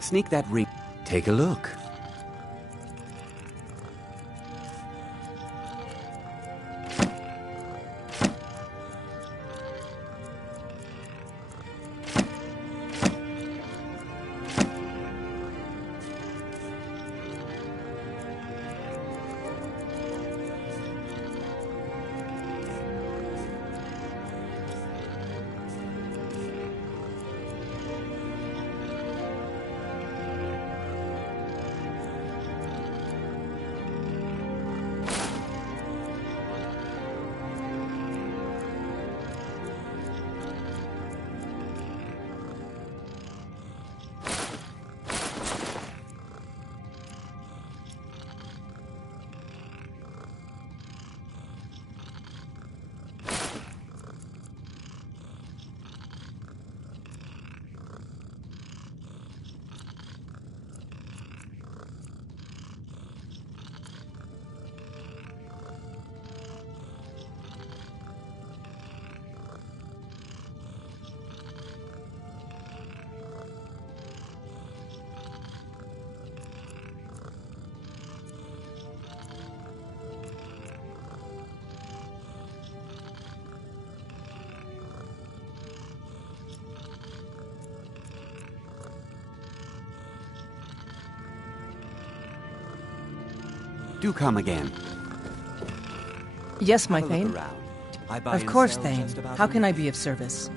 Sneak that ring. Take a look. Do come again. Yes, my Have a look Thane. around. I buy Of and course, sell Thane. just about How can I anything. be of service?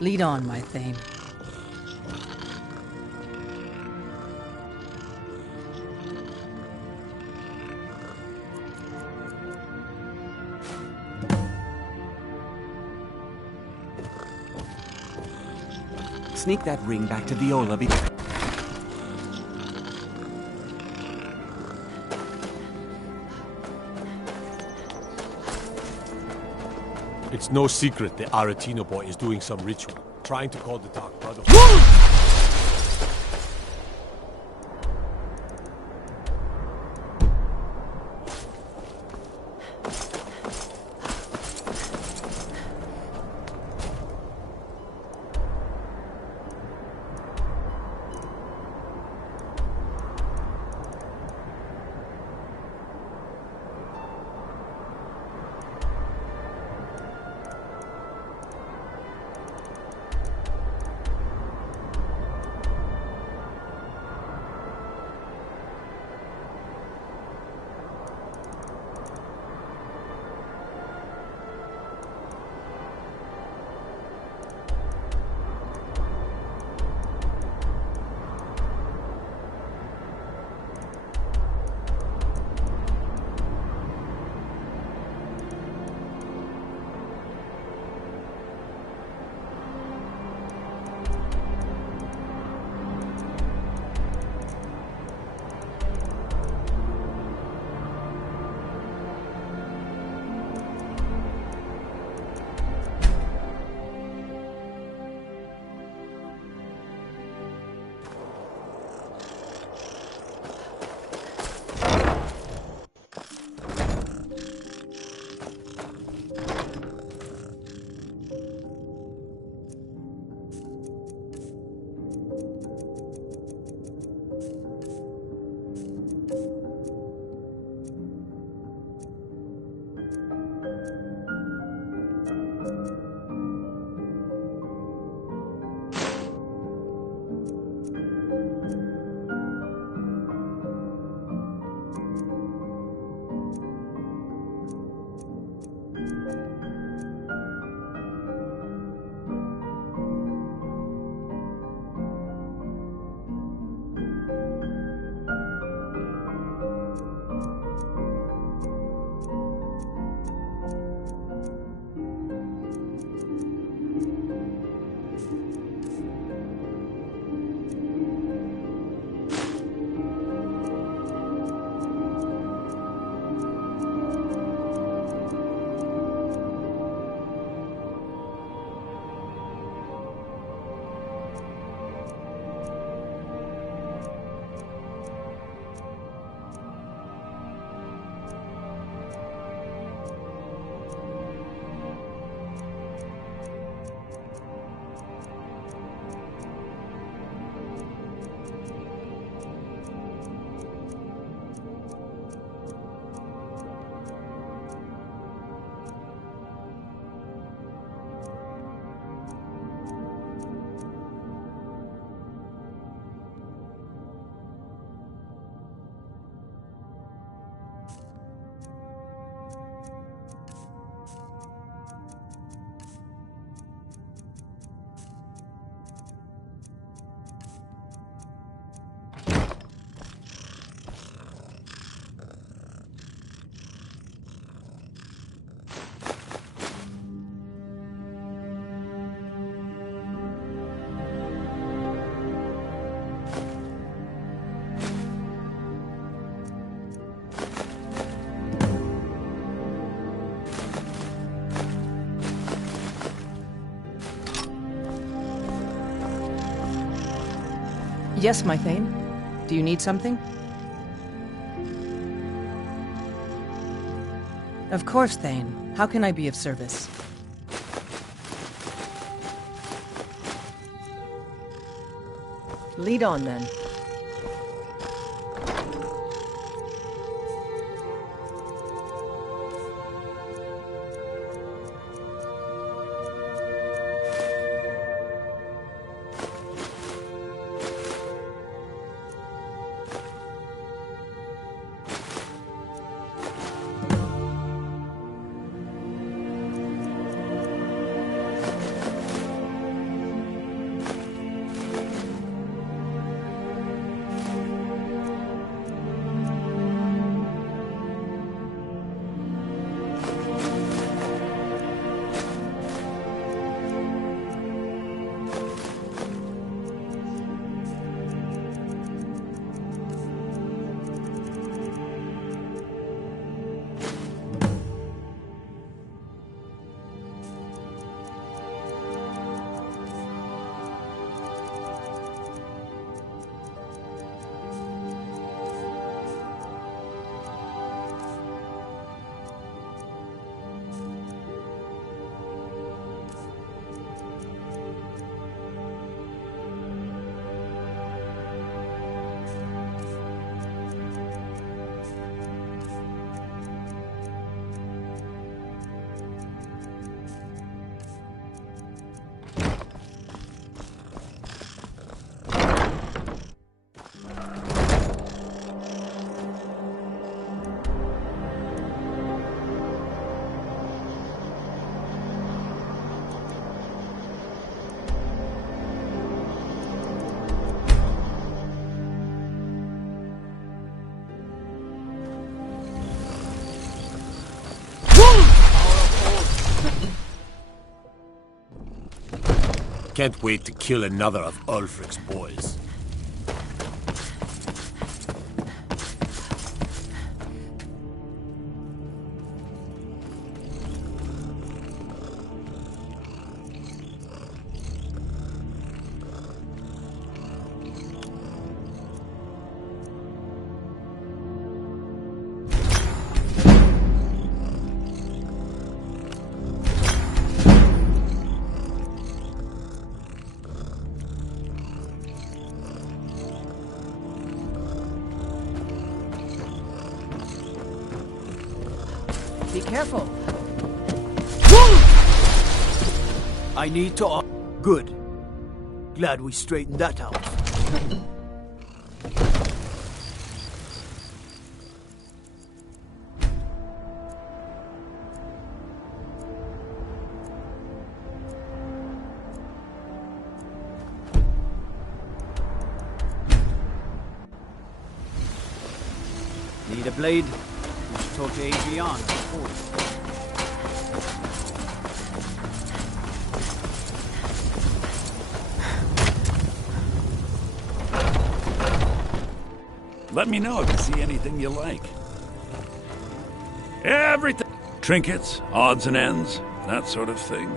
Lead on, my Thane. Sneak that ring back to Viola. It's no secret the Aretino boy is doing some ritual, trying to call the Dark Brotherhood. Yes, my Thane. Do you need something? Of course, Thane. How can I be of service? Lead on, then. Can't wait to kill another of Ulfric's boys. Be careful. I need to... Good. Glad we straightened that out. Need a blade? We should talk to Adriana before. Let me know if you see anything you like. Everything. Trinkets, odds and ends, that sort of thing.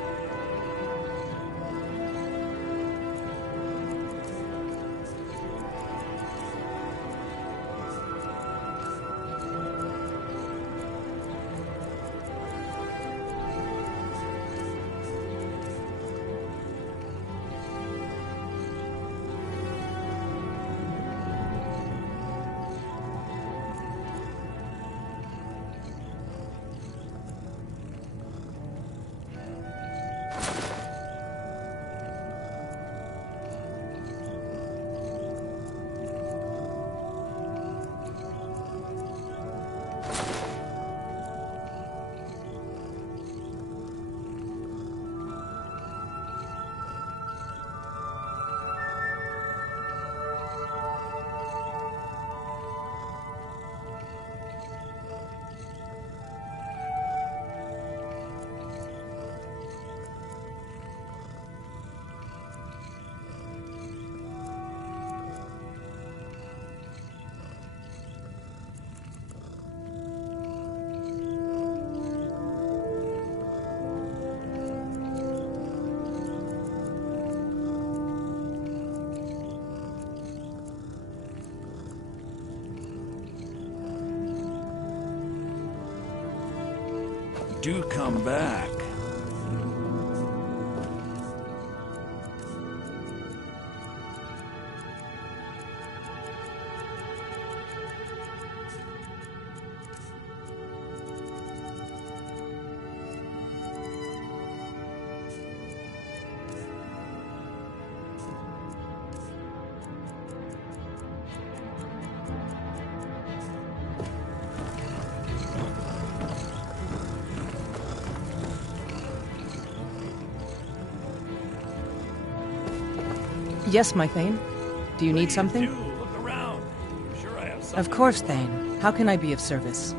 Do come back. Yes, my Thane. Do you need something? Look around. I'm sure I have something. Of course, Thane. How can I be of service?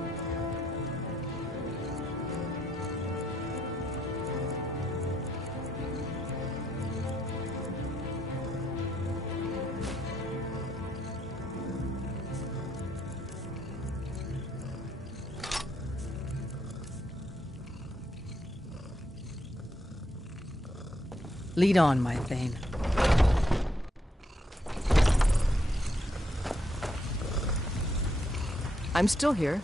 Lead on, my Thane. I'm still here.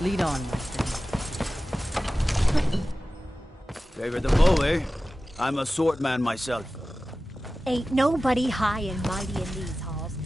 Lead on, my Thane. Favor the bow, eh? I'm a swordman myself. Ain't nobody high and mighty in these halls.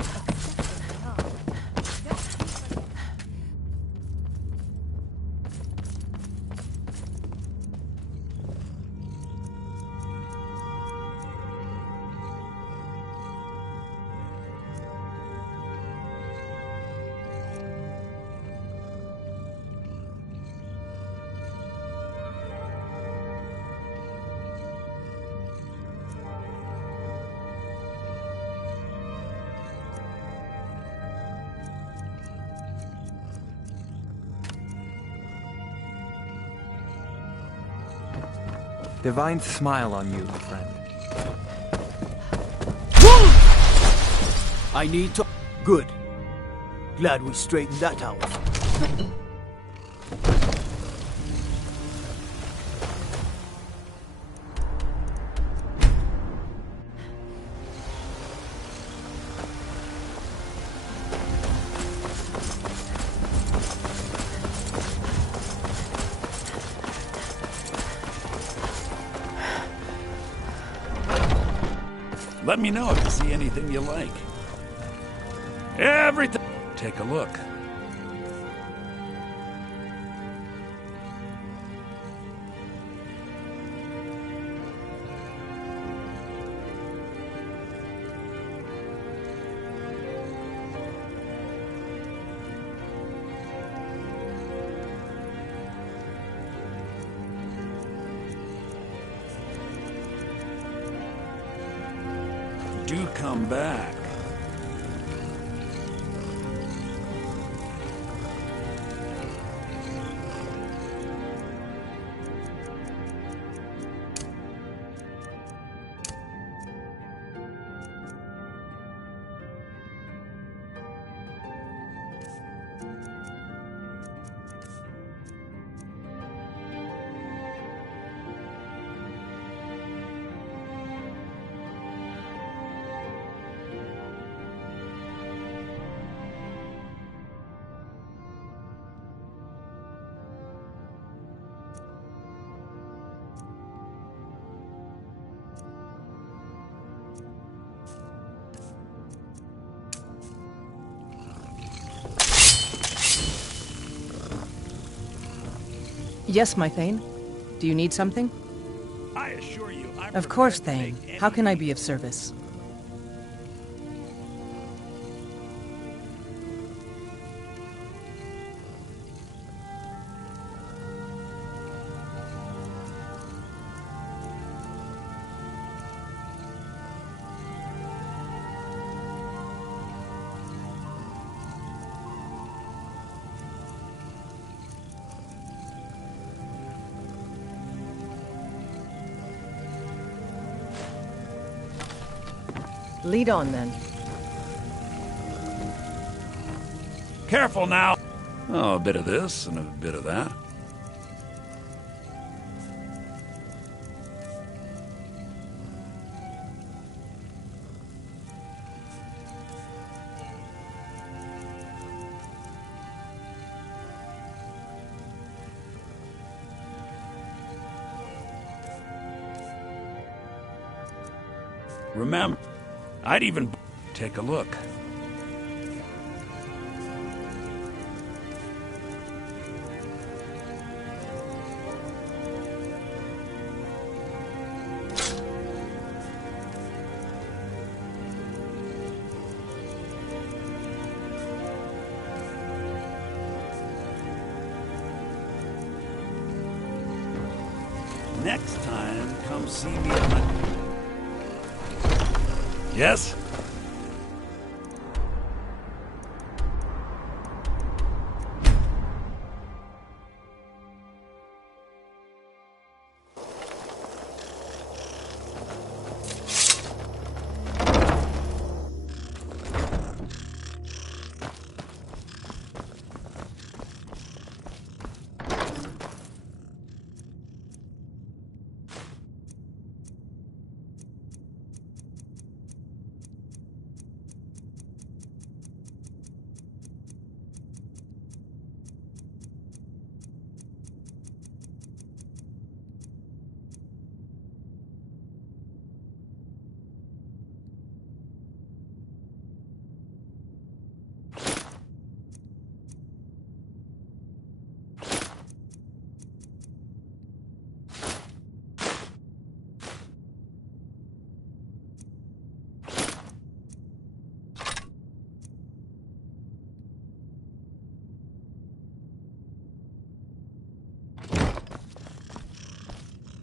Divine smile on you, friend. I need to... Good. Glad we straightened that out. Let me know if you see anything you like. Everything. Take a look. Do come back. Yes, my Thane. Do you need something? I assure you, I'm Of course, prepared to Thane. make How can I any- be of service? Lead on, then. Careful now. Oh, a bit of this and a bit of that. Remember, I'd even take a look. Next time, come see me on my... Yes?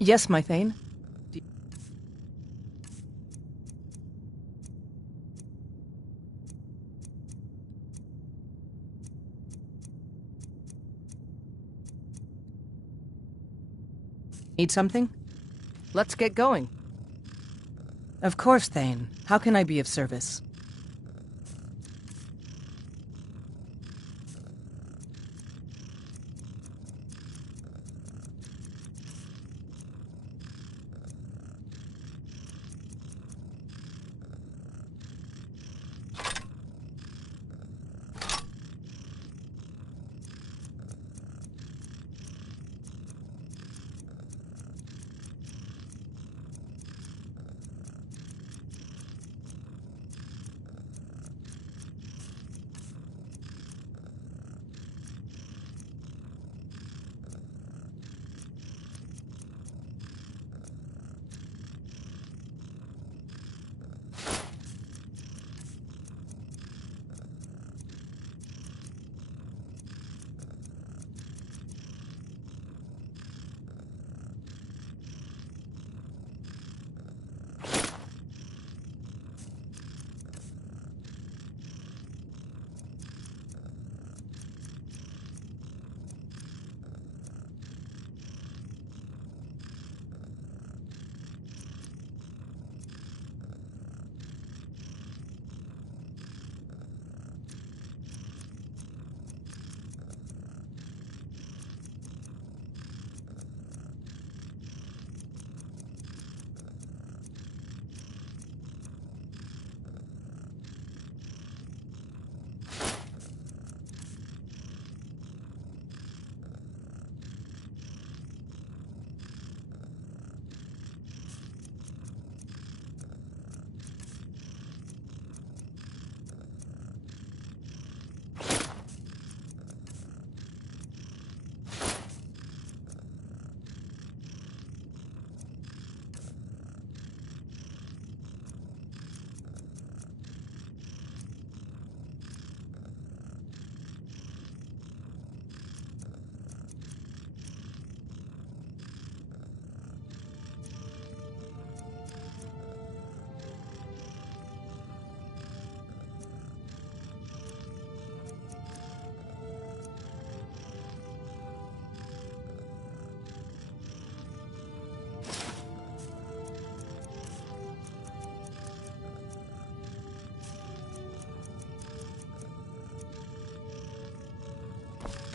Yes, my Thane. Need something? Let's get going. Of course, Thane. How can I be of service?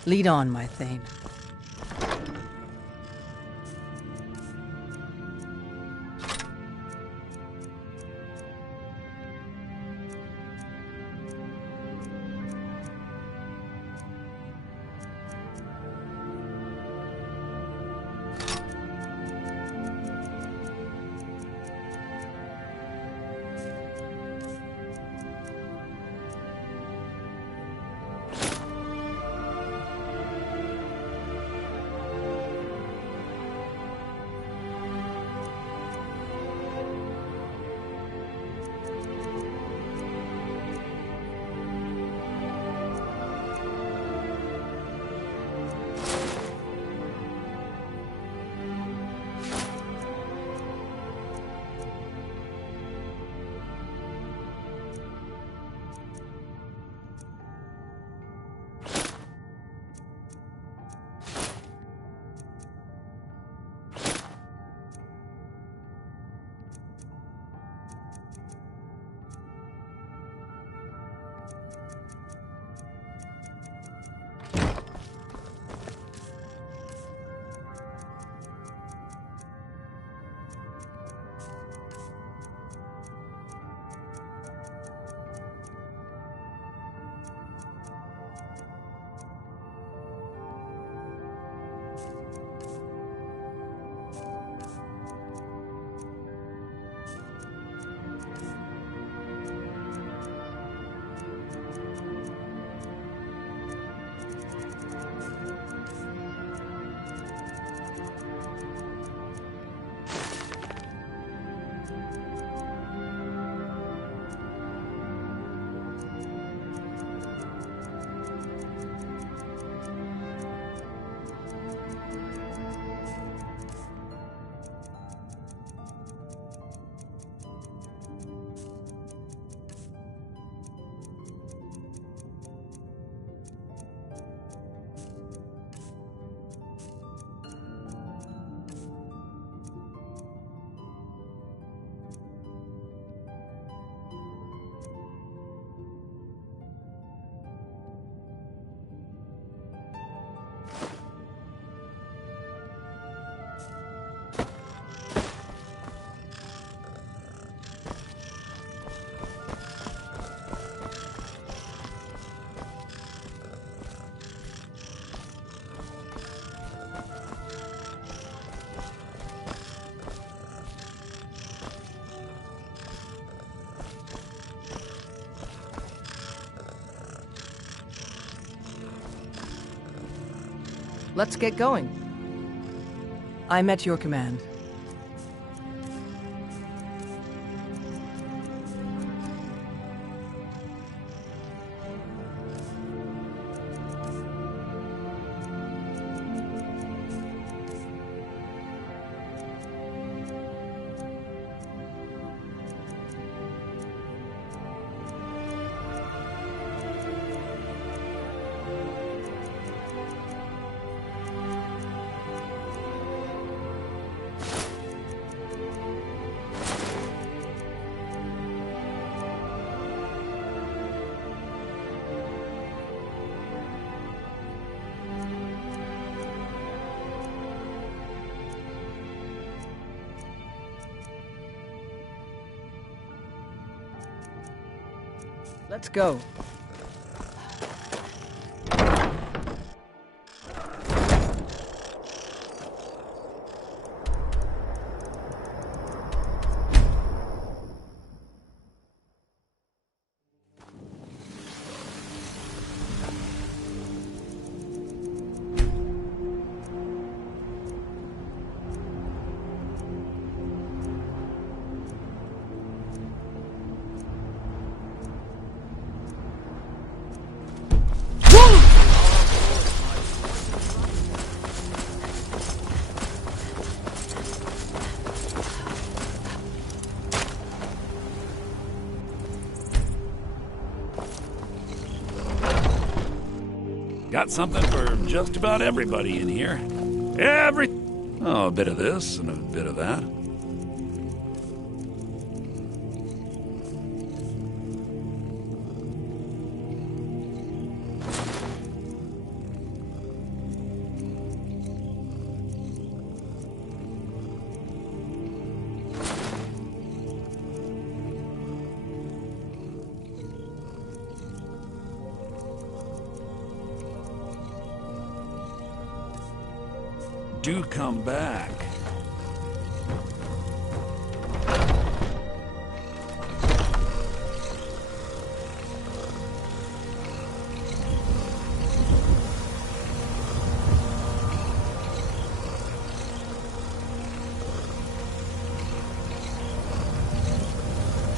Lead on, my Thane. Let's get going. I'm at your command. Let's go. Got something for just about everybody in here. Oh, a bit of this and a bit of that. Do come back.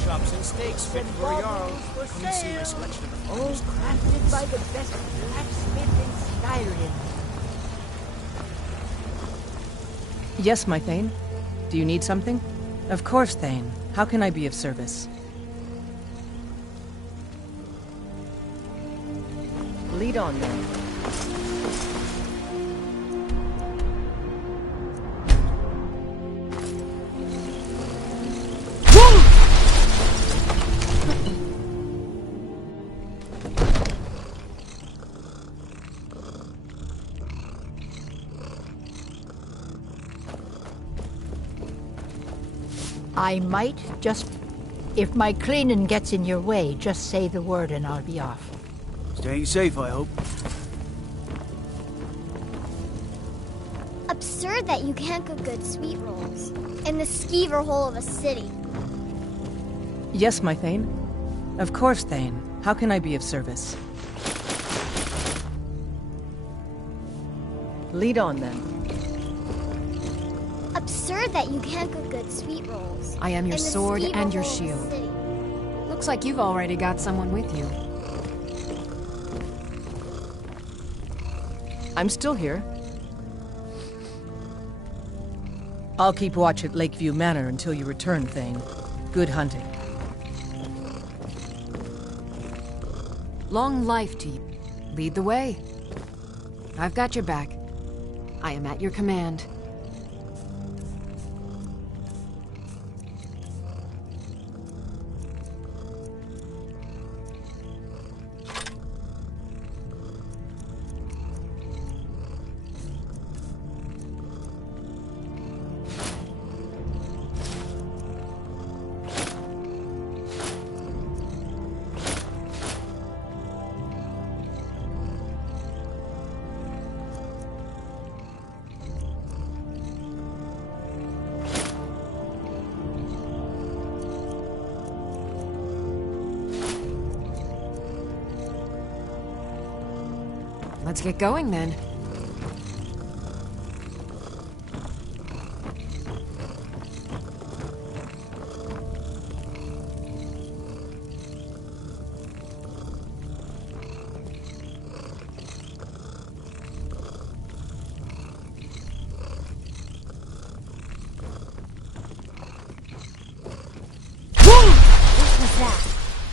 Chops and steaks fit for a Jarl. Come and see my selection of the All crafted by the best blacksmith in Skyrim. Yes, my Thane. Do you need something? Of course, Thane. How can I be of service? Lead on, then. I might just... If my cleaning gets in your way, just say the word and I'll be off. Staying safe, I hope. Absurd that you can't cook good sweet rolls in the skeever hole of a city. Yes, my Thane. Of course, Thane. How can I be of service? Lead on, then. Absurd that you can't cook good sweet rolls. I am your in the sword skeever and your hole of a shield. city. Looks like you've already got someone with you. I'm still here. I'll keep watch at Lakeview Manor until you return, Thane. Good hunting. Long life to you. Lead the way. I've got your back. I am at your command. Let's get going then.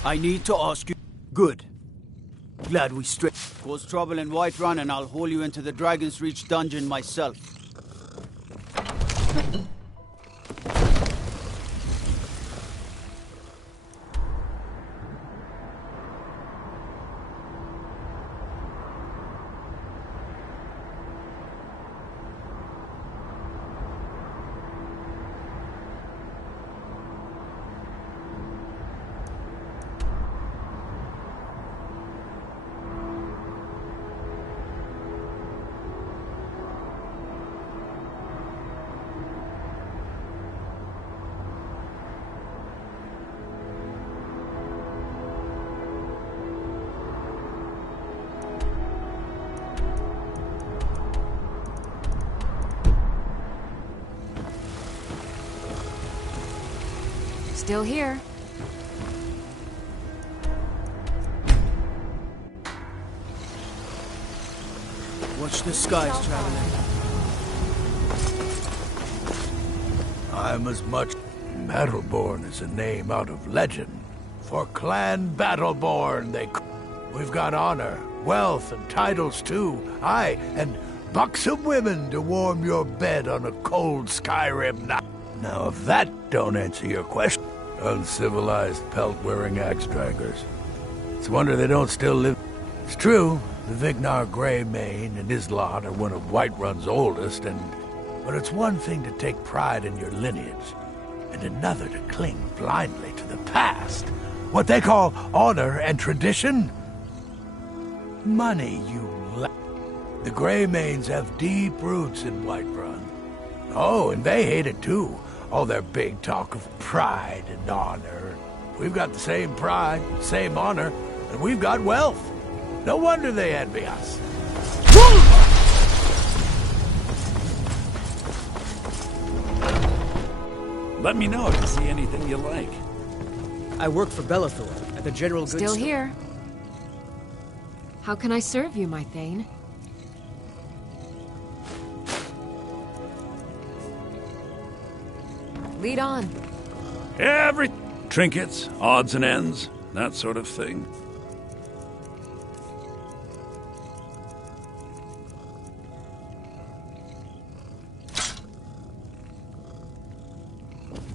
I need to ask you. Good. Glad we straight. Cause trouble in Whiterun and I'll haul you into the Dragon's Reach dungeon myself. Still here. Watch the skies, traveler. I'm as much... Battleborn is a name out of legend. For Clan Battleborn, we've got honor, wealth, and titles too. Aye, and buxom women to warm your bed on a cold Skyrim night. Now, if that don't answer your question, uncivilized pelt-wearing axe-draggers. It's a wonder they don't still live. It's true, the Vignar Greymane and his lot are one of Whiterun's oldest, but it's one thing to take pride in your lineage, and another to cling blindly to the past. What they call honor and tradition? Money, you The Greymanes have deep roots in Whiterun. Oh, and they hate it too. All their big talk of pride and honor. We've got the same pride, same honor, and we've got wealth. No wonder they envy us. Let me know if you see anything you like. I work for Belethor at the General Goods Still Store. here. How can I serve you, my Thane? Lead on. Every... trinkets, odds and ends, that sort of thing.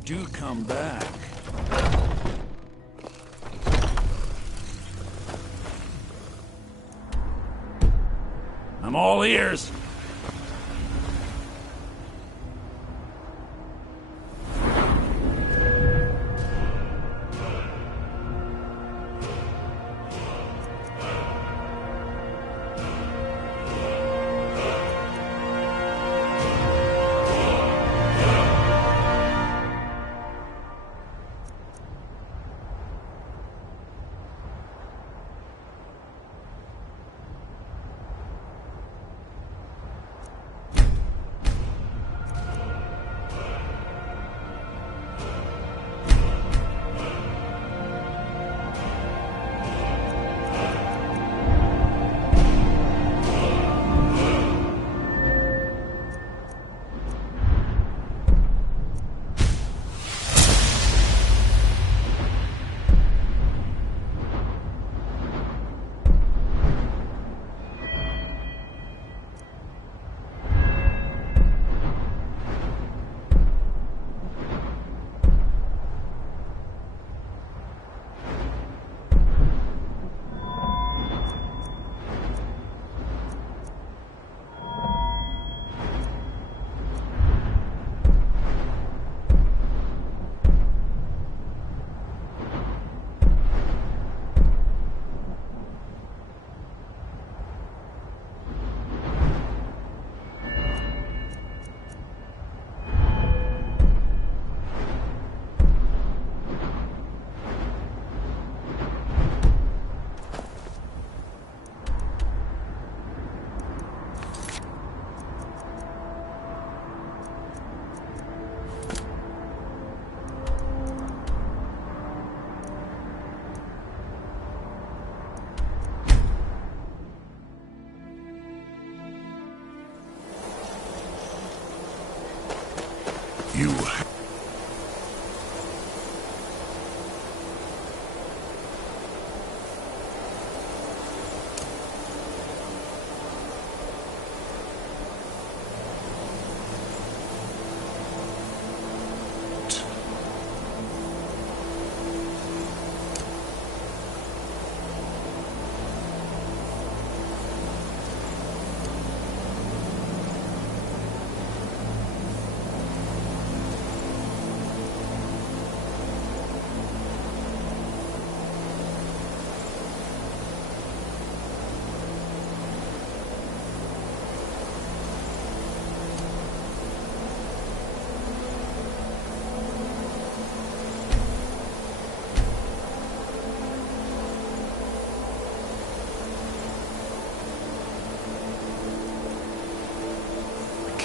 Do come back. I'm all ears.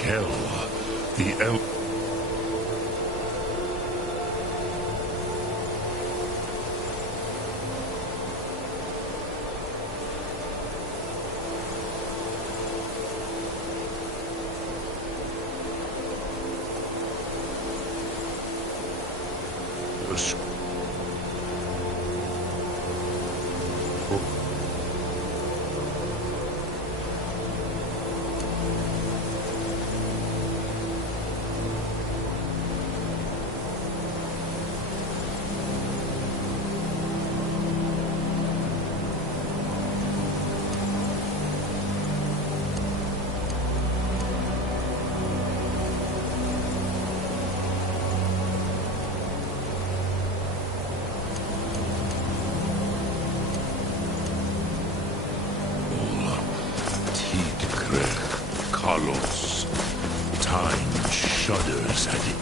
Kel, the elf. Carlos. Time shudders at it.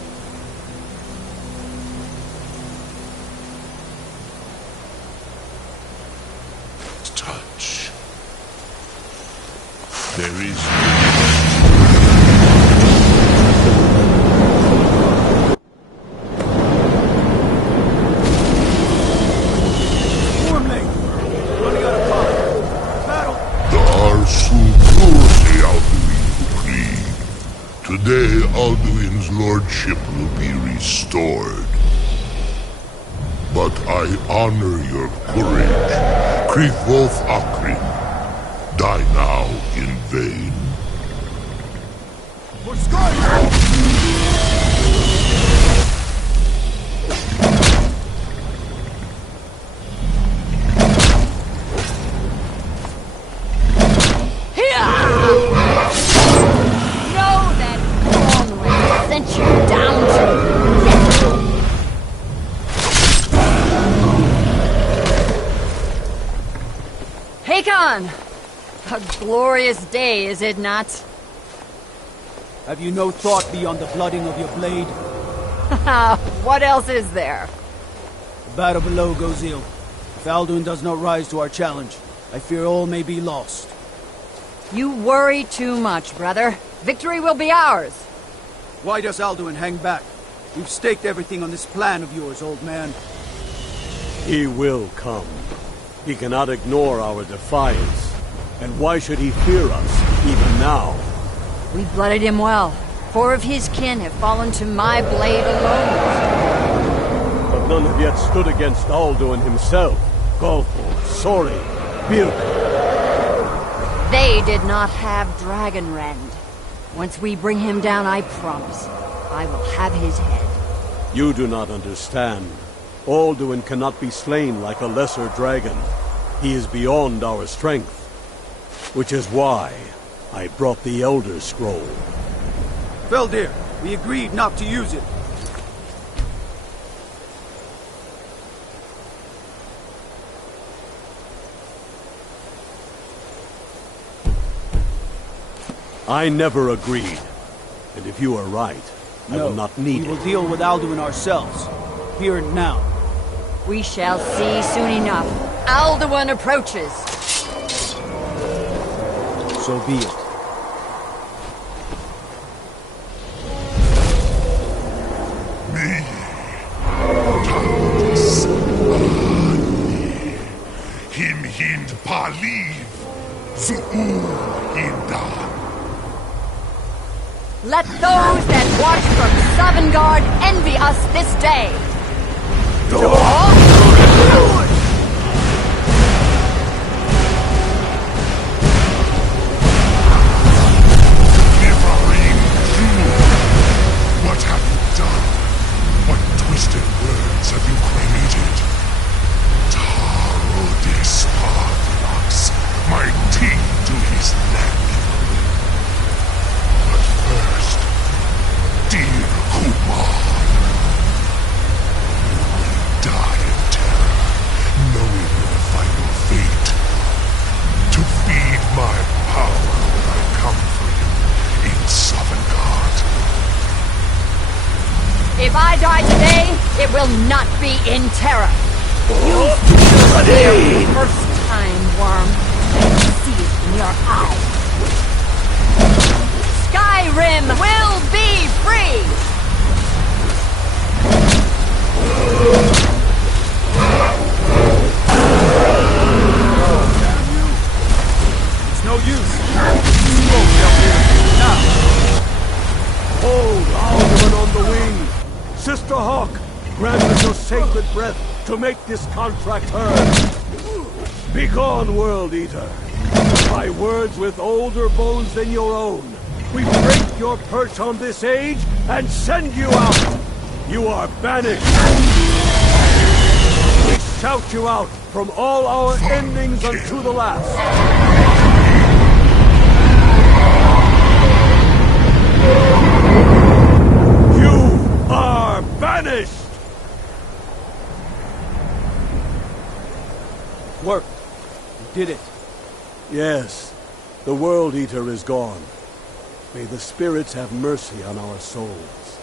Touch. There is Today, Alduin's lordship will be restored. But I honor your courage. Krithwolf Akrin. Die now in vain. For Skyrim! Hakon! A glorious day, is it not? Have you no thought beyond the blooding of your blade? What else is there? The battle below goes ill. If Alduin does not rise to our challenge, I fear all may be lost. You worry too much, brother. Victory will be ours. Why does Alduin hang back? We've staked everything on this plan of yours, old man. He will come. He cannot ignore our defiance. And why should he fear us, even now? We blooded him well. 4 of his kin have fallen to my blade alone. But none have yet stood against Alduin himself. Golfo, Sori, Birk. They did not have Dragonrend. Once we bring him down, I promise, I will have his head. You do not understand. Alduin cannot be slain like a lesser dragon. He is beyond our strength. Which is why I brought the Elder Scroll. Feldir, we agreed not to use it. I never agreed. And if you are right, I will not need it. We will deal with Alduin ourselves. Here and now. We shall see soon enough. Alduin approaches. So be it. Me. Taldis. Him hind paliv. Zu'u hinda. Let those that watch from Sovngarde envy us this day. What have you done? What twisted words have you created? Tarodis Pathrax, my teeth to his neck. But first, dear Kumar, die in terror, knowing your final fate. To feed my power when I come for you in Sovngarde. If I die today, it will not be in terror. You for the first time, worm. I see it in your eyes. Sky Skyrim will be free! It's no use. Smoke up here. Now. Hold Alderman on the wing. Sister Hawk, grant us your sacred breath to make this contract heard. Begone, World Eater. By words with older bones than your own, we break your perch on this age and send you out. You are banished. We shout you out from all our endings unto the last. You are banished! Worked. You did it. Yes, the World Eater is gone. May the spirits have mercy on our souls.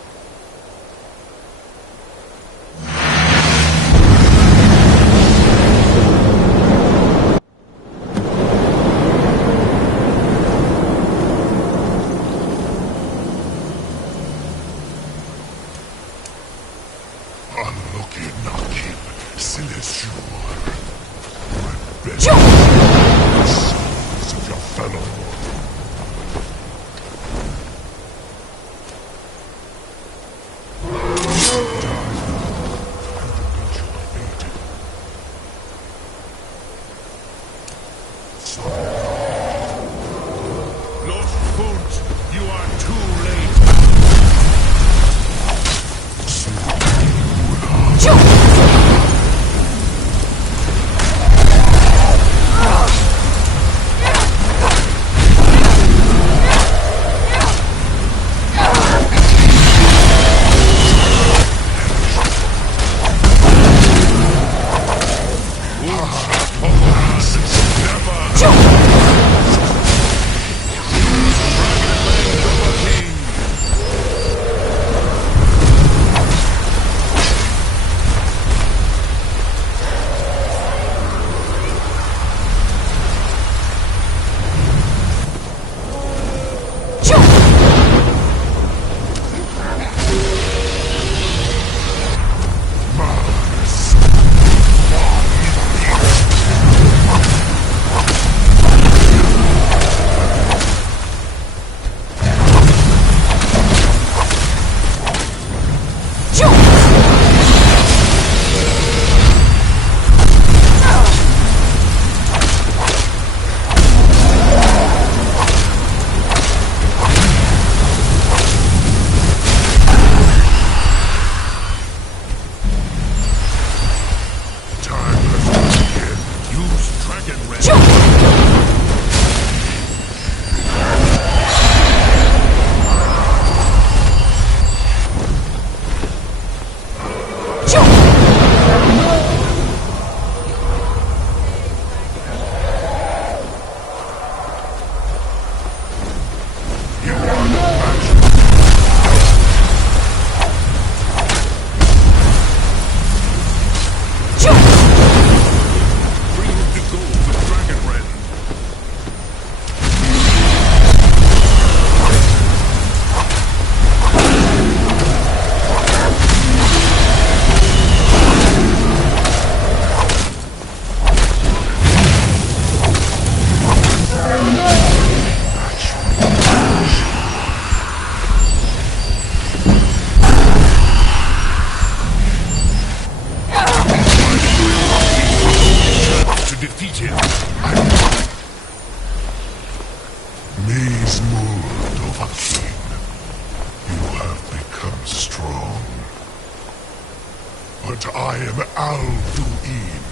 But I am Alduin,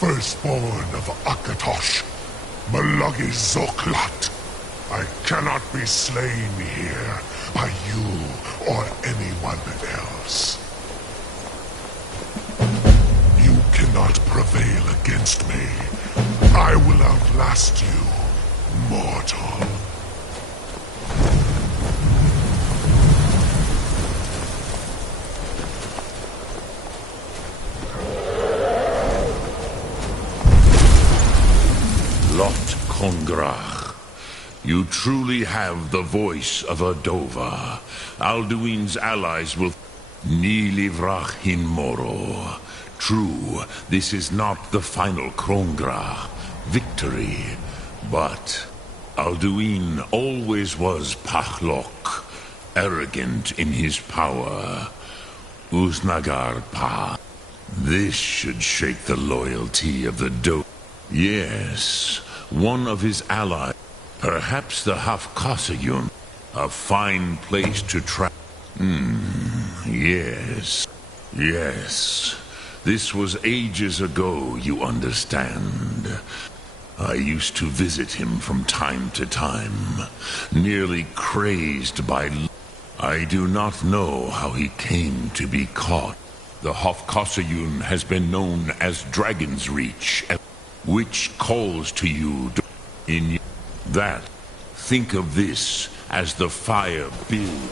firstborn of Akatosh, Malagi Zoklat. I cannot be slain here by you or anyone else. You cannot prevail against me. I will outlast you, mortal. Lot Kongrach, You truly have the voice of a Dova. Alduin's allies will... Nilivrach hin moro. True, this is not the final Krongra victory, but Alduin always was Pachlok, arrogant in his power. Uznagar Pa. This should shake the loyalty of the Yes, one of his allies. Perhaps the Hafkasayun. A fine place to try. Yes. Yes. This was ages ago, you understand. I used to visit him from time to time, nearly crazed by... I do not know how he came to be caught. The Hofkosayun has been known as Dragon's Reach, which calls to you in that. Think of this as the fire build.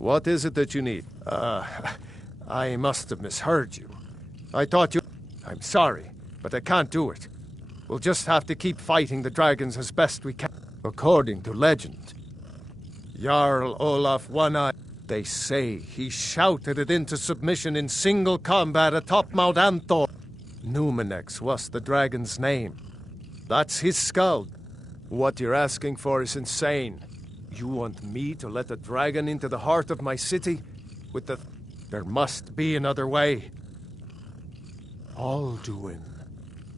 What is it that you need? I must have misheard you. I thought you... I'm sorry, but I can't do it. We'll just have to keep fighting the dragons as best we can. According to legend, Jarl Olaf One-Eye, they say he shouted it into submission in single combat atop Mount Anthor. Numenex was the dragon's name. That's his skull. What you're asking for is insane. You want me to let a dragon into the heart of my city? With the... There must be another way. Alduin,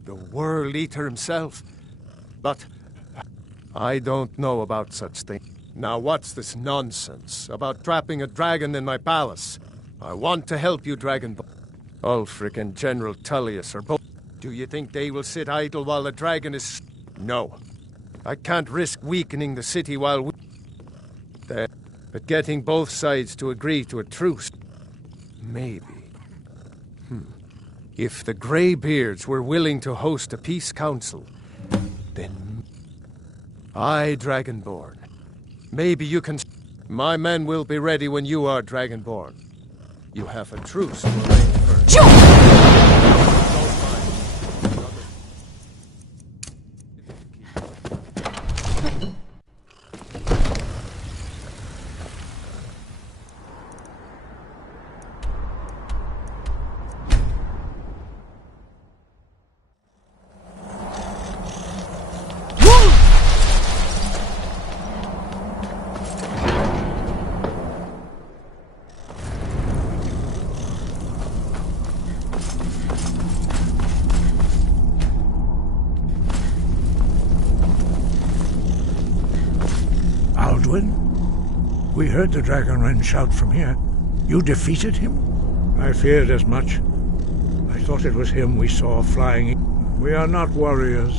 the World Eater himself. But I don't know about such things. Now what's this nonsense about trapping a dragon in my palace? I want to help you, Dragonborn. Ulfric and General Tullius are both... Do you think they will sit idle while the dragon is... No. I can't risk weakening the city while we... But getting both sides to agree to a truce... Maybe. If the Greybeards were willing to host a peace council, then... I, Dragonborn. Maybe you can... My men will be ready when you are, Dragonborn. You have a truce to arrange first. heard the Dragonrend shout from here. You defeated him? I feared as much. I thought it was him we saw flying in. We are not warriors.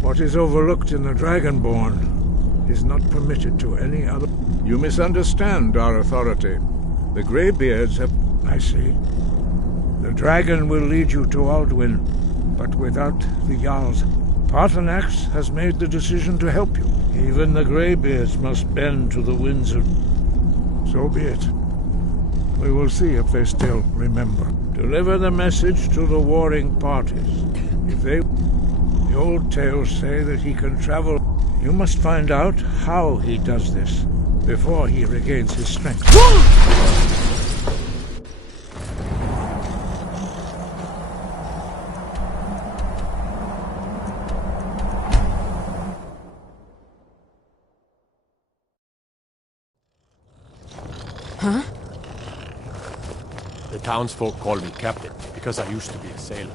What is overlooked in the Dragonborn is not permitted to any other. You misunderstand our authority. The Greybeards have... I see. The dragon will lead you to Alduin, but without the Jarls. Paarthurnax has made the decision to help you. Even the Greybeards must bend to the winds of... So be it. We will see if they still remember. Deliver the message to the warring parties. If they... The old tales say that he can travel. You must find out how he does this before he regains his strength. Huh? The townsfolk call me captain because I used to be a sailor.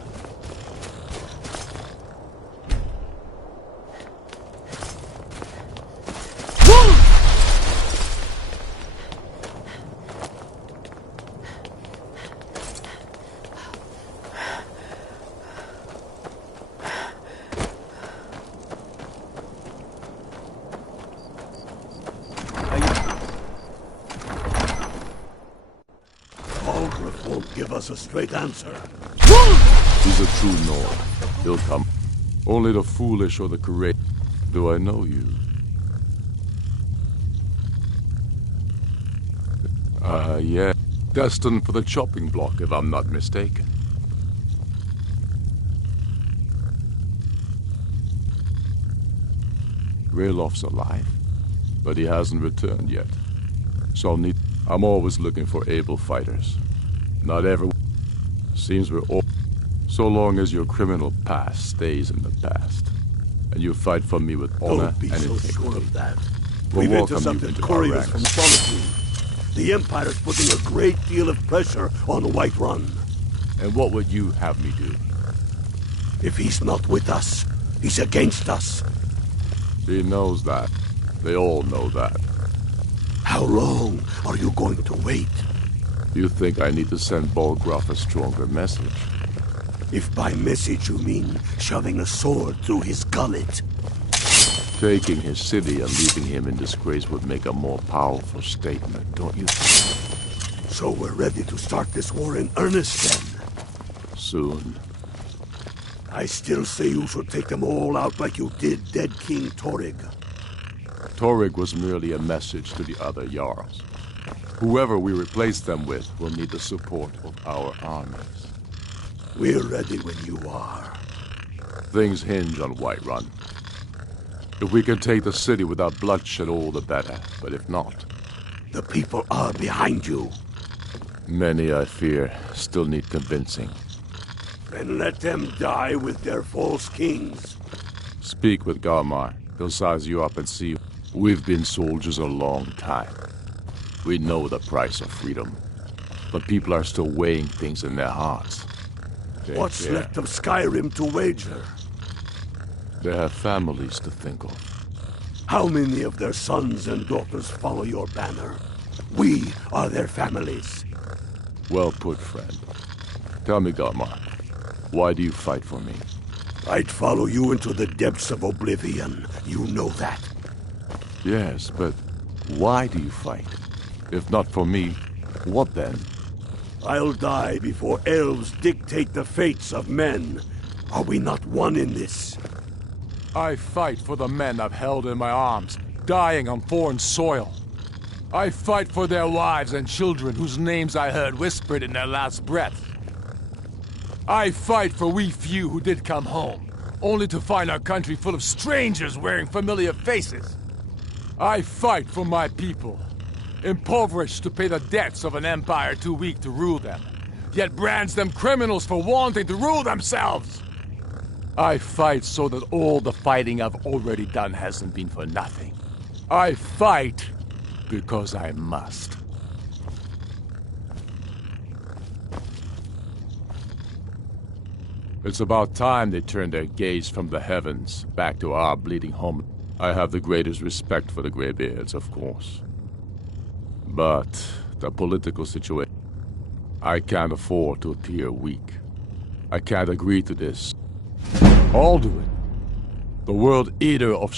Give us a straight answer. He's a true Nord. He'll come. Only the foolish or the courageous. Do I know you? Yeah. Destined for the chopping block, if I'm not mistaken. Raylof's alive, but he hasn't returned yet. So I'm always looking for able fighters. Not everyone. Seems we're all... So long as your criminal past stays in the past, and you fight for me with honor Don't be and so integrity. sure of that. We'll We've welcome you intercepted into our couriers from ranks. Solitude. The Empire's putting a great deal of pressure on Whiterun. And what would you have me do? If he's not with us, he's against us. He knows that. They all know that. How long are you going to wait? You think I need to send Bolgraf a stronger message? If by message you mean shoving a sword through his gullet. Taking his city and leaving him in disgrace would make a more powerful statement, don't you think? So we're ready to start this war in earnest then? Soon. I still say you should take them all out like you did dead King Torrig. Torrig was merely a message to the other Jarls. Whoever we replace them with will need the support of our armies. We're ready when you are. Things hinge on Whiterun. If we can take the city without bloodshed, all the better. But if not... The people are behind you. Many, I fear, still need convincing. Then let them die with their false kings. Speak with Garmar. He'll size you up and see. We've been soldiers a long time. We know the price of freedom, but people are still weighing things in their hearts. What's left of Skyrim to wager? They have families to think of. How many of their sons and daughters follow your banner? We are their families. Well put, friend. Tell me, Garmar, why do you fight for me? I'd follow you into the depths of oblivion. You know that. Yes, but why do you fight? If not for me, what then? I'll die before elves dictate the fates of men. Are we not one in this? I fight for the men I've held in my arms, dying on foreign soil. I fight for their wives and children whose names I heard whispered in their last breath. I fight for we few who did come home, only to find our country full of strangers wearing familiar faces. I fight for my people, impoverished to pay the debts of an empire too weak to rule them, yet brands them criminals for wanting to rule themselves. I fight so that all the fighting I've already done hasn't been for nothing. I fight because I must. It's about time they turned their gaze from the heavens back to our bleeding home. I have the greatest respect for the Greybeards, of course. But the political situation... I can't afford to appear weak. I can't agree to this. Alduin, the World Eater of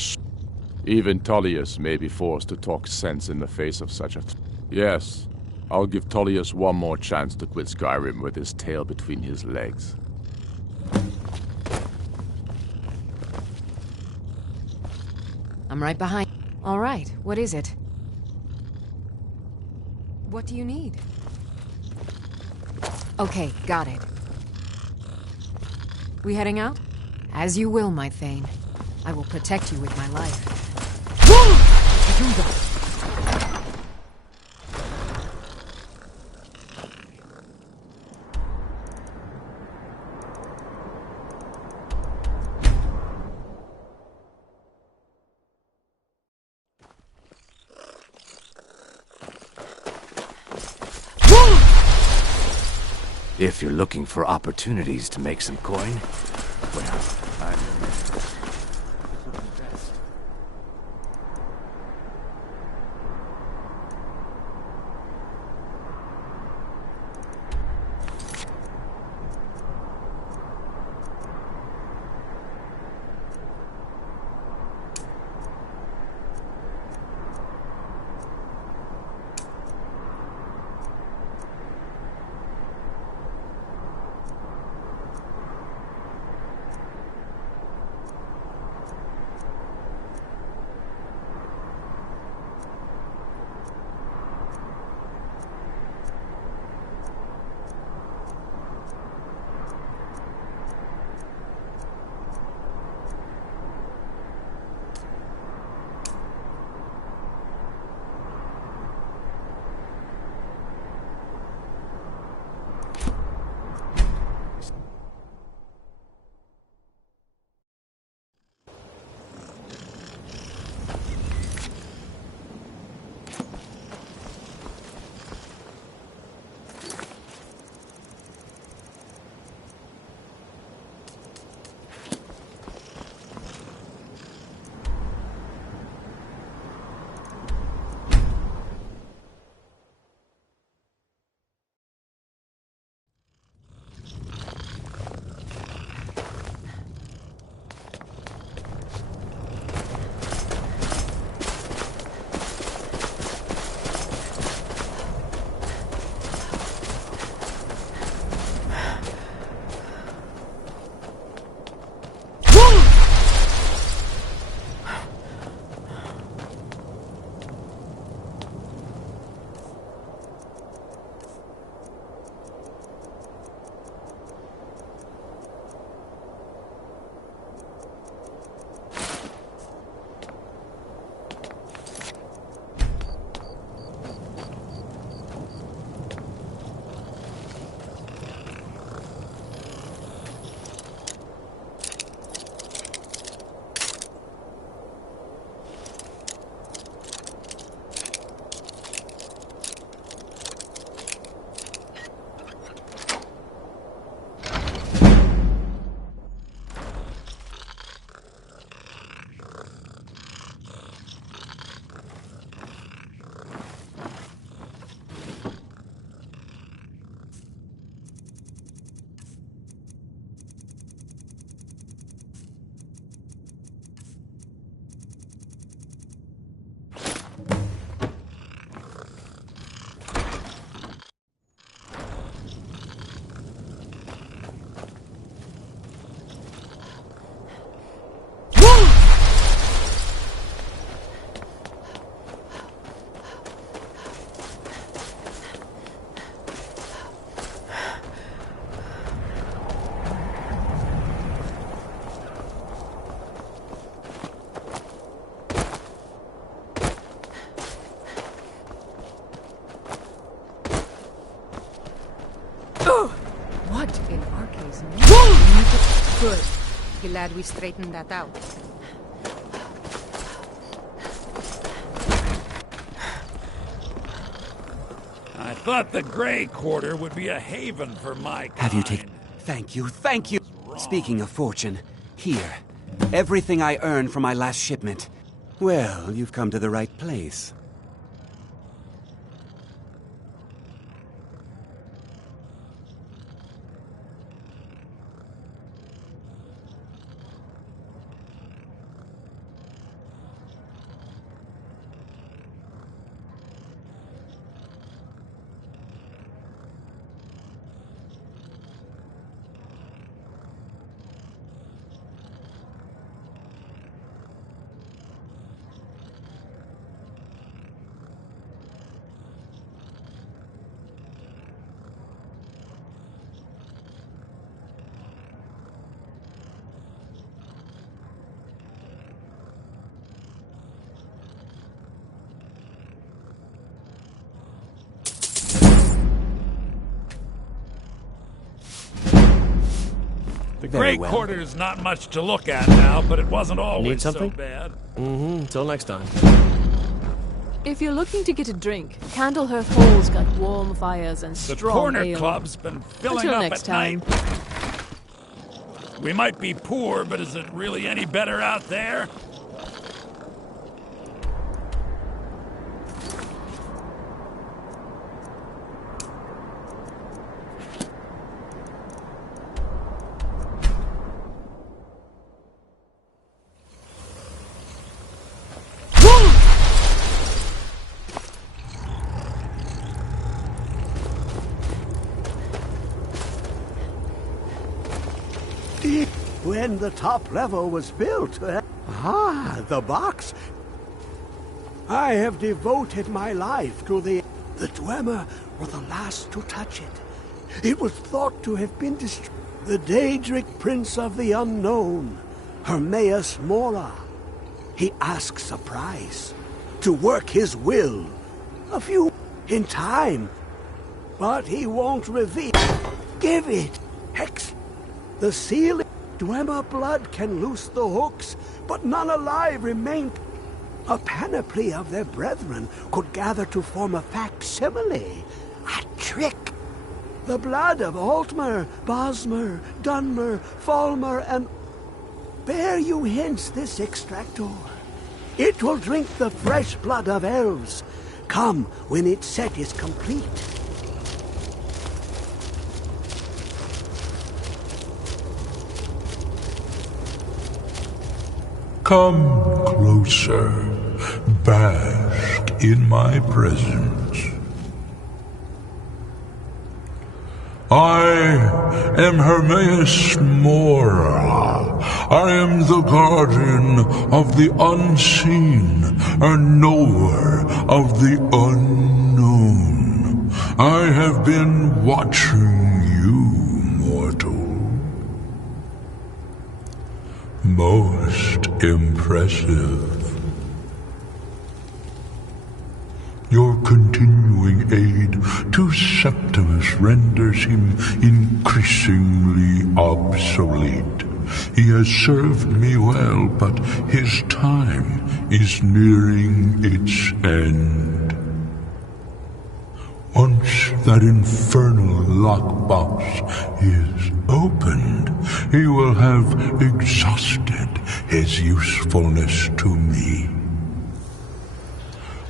Even Tullius may be forced to talk sense in the face of such a... Yes, I'll give Tullius one more chance to quit Skyrim with his tail between his legs. I'm right behind. All right, what is it? What do you need? Okay, got it. We heading out? As you will, my Thane. I will protect you with my life. If you're looking for opportunities to make some coin, well, I'm... Good. Glad we straightened that out. I thought the Grey Quarter would be a haven for my kind. Have you taken... Thank you, thank you! Speaking of fortune, here. Everything I earned from my last shipment. Well, you've come to the right place. The Very Great well. Quarter's not much to look at now, but it wasn't always Need something? so bad. Until next time. If you're looking to get a drink, Candlehearth Hall's got warm fires and The strong Corner ale. Club's been filling Until up next at time. night. We might be poor, but is it really any better out there? When the top level was built, the box. I have devoted my life to the Dwemer were the last to touch it. It was thought to have been destroyed. The Daedric Prince of the Unknown, Hermaeus Mora. He asks a price to work his will. A few in time. But he won't reveal. Give it. Hex. The seal. Dwemer blood can loose the hooks, but none alive remain. A panoply of their brethren could gather to form a facsimile. A trick. The blood of Altmer, Bosmer, Dunmer, Falmer, and... Bear you hence this extractor. It will drink the fresh blood of elves. Come when its set is complete. Come closer, bask in my presence. I am Hermaeus Mora. I am the guardian of the unseen, a knower of the unknown. I have been watching you, mortal. Most impressive. Your continuing aid to Septimus renders him increasingly obsolete. He has served me well, but his time is nearing its end. Once that infernal lockbox is opened, he will have exhausted his usefulness to me.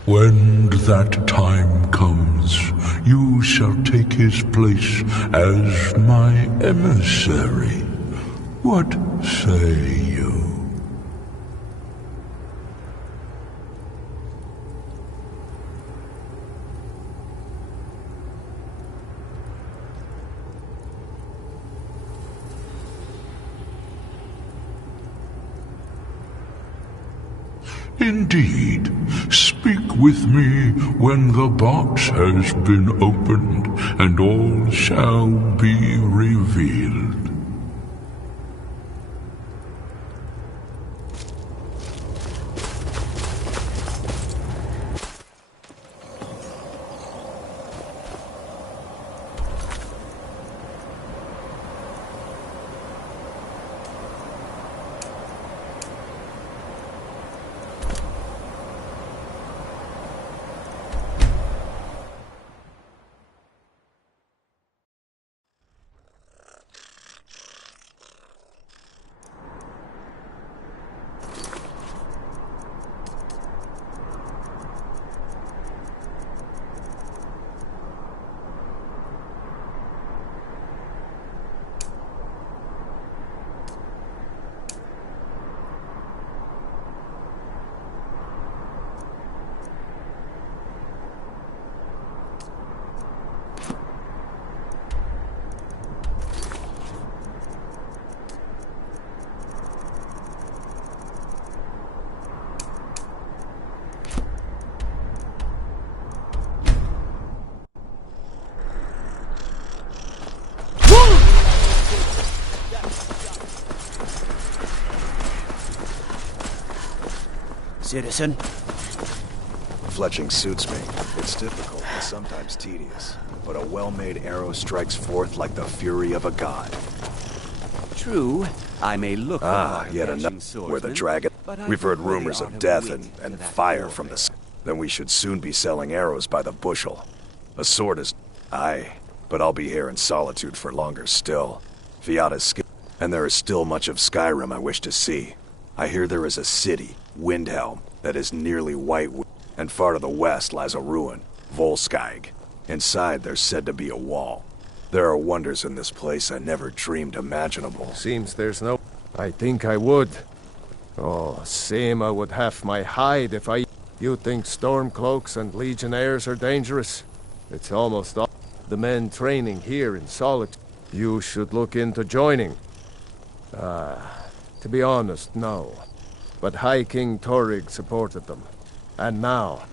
When that time comes, you shall take his place as my emissary. What say you? Indeed. Speak with me when the box has been opened, and all shall be revealed. Citizen? Fletching suits me. It's difficult and sometimes tedious, but a well-made arrow strikes forth like the fury of a god. True, I may look yet another where the dragon. We've heard rumors of death and fire from the sky. Then we should soon be selling arrows by the bushel. A sword is... Aye, but I'll be here in solitude for longer still. Viata's skill, and there is still much of Skyrim I wish to see. I hear there is a city, Windhelm, that is nearly white, and far to the west lies a ruin, Volskag. Inside there's said to be a wall. There are wonders in this place I never dreamed imaginable. Seems there's no... I think I would. Oh, same I would have my hide if I... You think Stormcloaks and Legionnaires are dangerous? It's almost all the men training here in Solitude. You should look into joining. To be honest, no. But High King Torrig supported them. And now,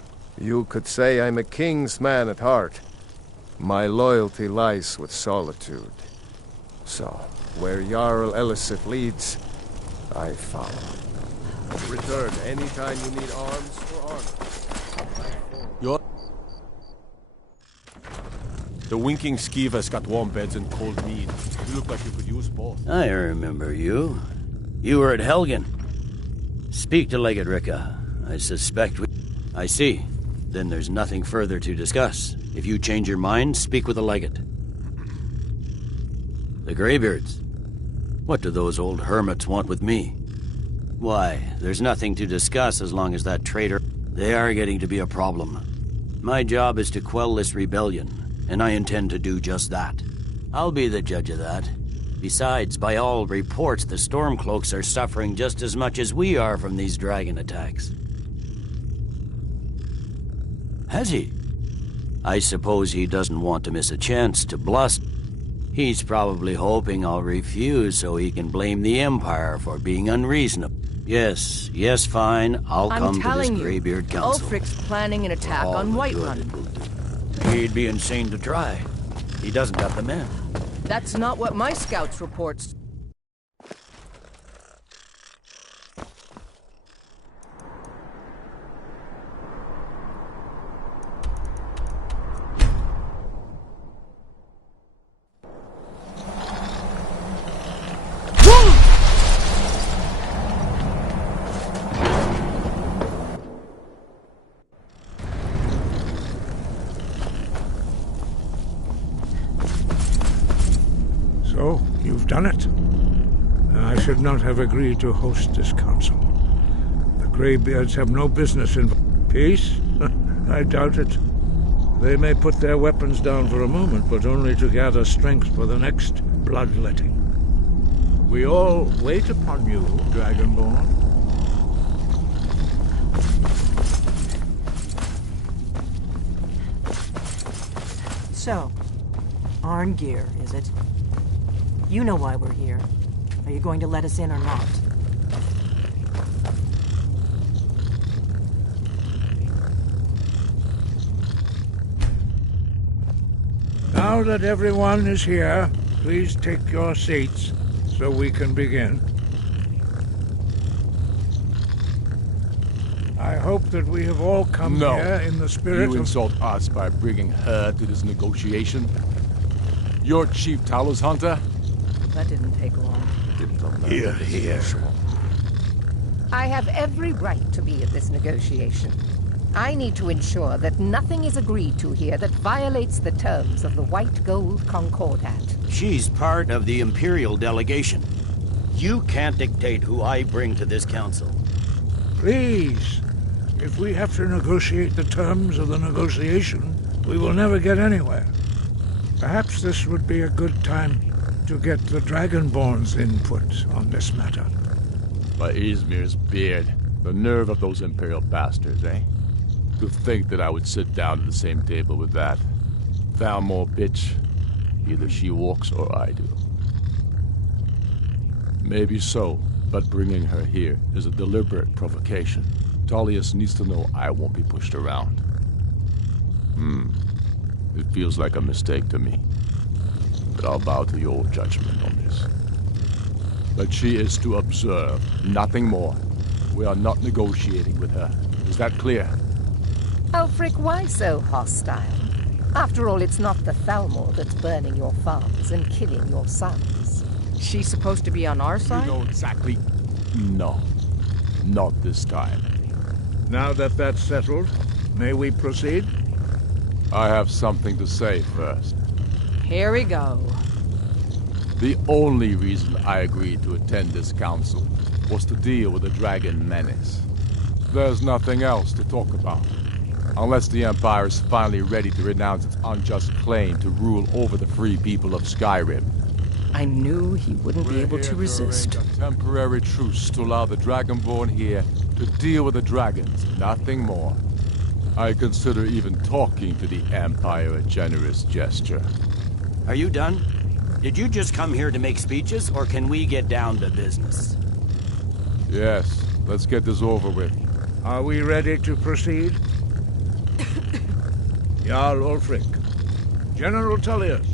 you could say I'm a king's man at heart. My loyalty lies with Solitude. So, where Jarl Elisif leads, I follow. Return anytime you need arms or armor. The Winking Skeever's got warm beds and cold mead. You look like you could use both. I remember you. You were at Helgen. Speak to Legate Ricka. I suspect we... I see. Then there's nothing further to discuss. If you change your mind, speak with the Legate. The Greybeards. What do those old hermits want with me? Why, there's nothing to discuss as long as that traitor... They are getting to be a problem. My job is to quell this rebellion, and I intend to do just that. I'll be the judge of that. Besides, by all reports, the Stormcloaks are suffering just as much as we are from these dragon attacks. Has he? I suppose he doesn't want to miss a chance to bluster. He's probably hoping I'll refuse so he can blame the Empire for being unreasonable. Yes, fine. I'll come to this Greybeard Council. Ulfric's planning an attack on Whiterun. He'd be insane to try. He doesn't got the men. That's not what my scouts reports. So, you've done it. I should not have agreed to host this council. The Greybeards have no business in peace. I doubt it. They may put their weapons down for a moment, but only to gather strength for the next bloodletting. We all wait upon you, Dragonborn. So, Arngeir, is it? You know why we're here. Are you going to let us in or not? Now that everyone is here, please take your seats so we can begin. I hope that we have all come here in the spirit of... You insult us by bringing her to this negotiation? You're Chief Talos Hunter? That didn't take long. Here. I have every right to be at this negotiation. I need to ensure that nothing is agreed to here that violates the terms of the White Gold Concordat. She's part of the Imperial delegation. You can't dictate who I bring to this council. Please, if we have to negotiate the terms of the negotiation, we will never get anywhere. Perhaps this would be a good time to get the Dragonborn's input on this matter. By Izmir's beard, the nerve of those Imperial bastards, eh? To think that I would sit down at the same table with that. Thalmor bitch. Either she walks or I do. Maybe so, but bringing her here is a deliberate provocation. Tullius needs to know I won't be pushed around. It feels like a mistake to me. But I'll bow to your judgment on this. But she is to observe, nothing more. We are not negotiating with her. Is that clear? Ulfric, why so hostile? After all, it's not the Thalmor that's burning your farms and killing your sons. She's supposed to be on our side? You know exactly... No. Not this time. Now that that's settled, may we proceed? I have something to say first. Here we go. The only reason I agreed to attend this council was to deal with the Dragon Menace. There's nothing else to talk about. Unless the Empire is finally ready to renounce its unjust claim to rule over the free people of Skyrim. I knew he wouldn't be able to resist. A temporary truce to allow the Dragonborn here to deal with the dragons, nothing more. I consider even talking to the Empire a generous gesture. Are you done? Did you just come here to make speeches, or can we get down to business? Yes, let's get this over with. Are we ready to proceed? Jarl Ulfric, General Tullius,